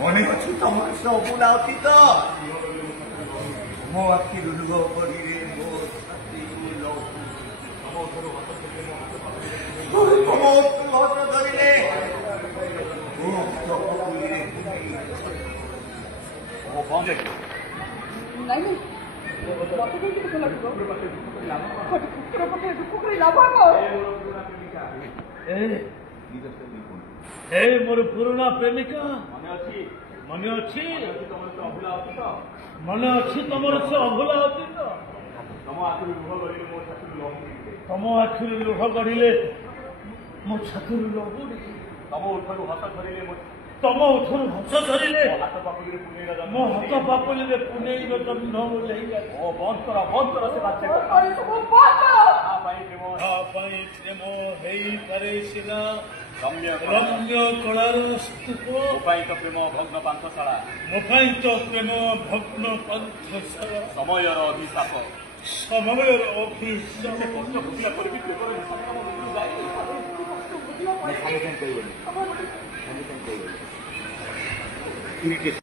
মনে হচ্ছে তোমার সবুলা অতীত ମୋ ଆଖିରୁ ଲୁହ ପଡ଼ିଲେ ମୋ ହାତ ଧରିଲେ मोर पुराना प्रेमिका मन अच्छी मन अच्छी तुम से अभुला अतीत तम आखिर लुह गढ़िले मो छाती लहुड़ी तम उठर हस धरिले मो हाथ पापुली पुनेई जन्म बंद कर प्रेम हे सिना रम्य कलार स्तूप प्रेम भग्न पांथशाला मोपाई तो प्रेम भग्न पांथशाला समय अभिशाप समय अभिशाप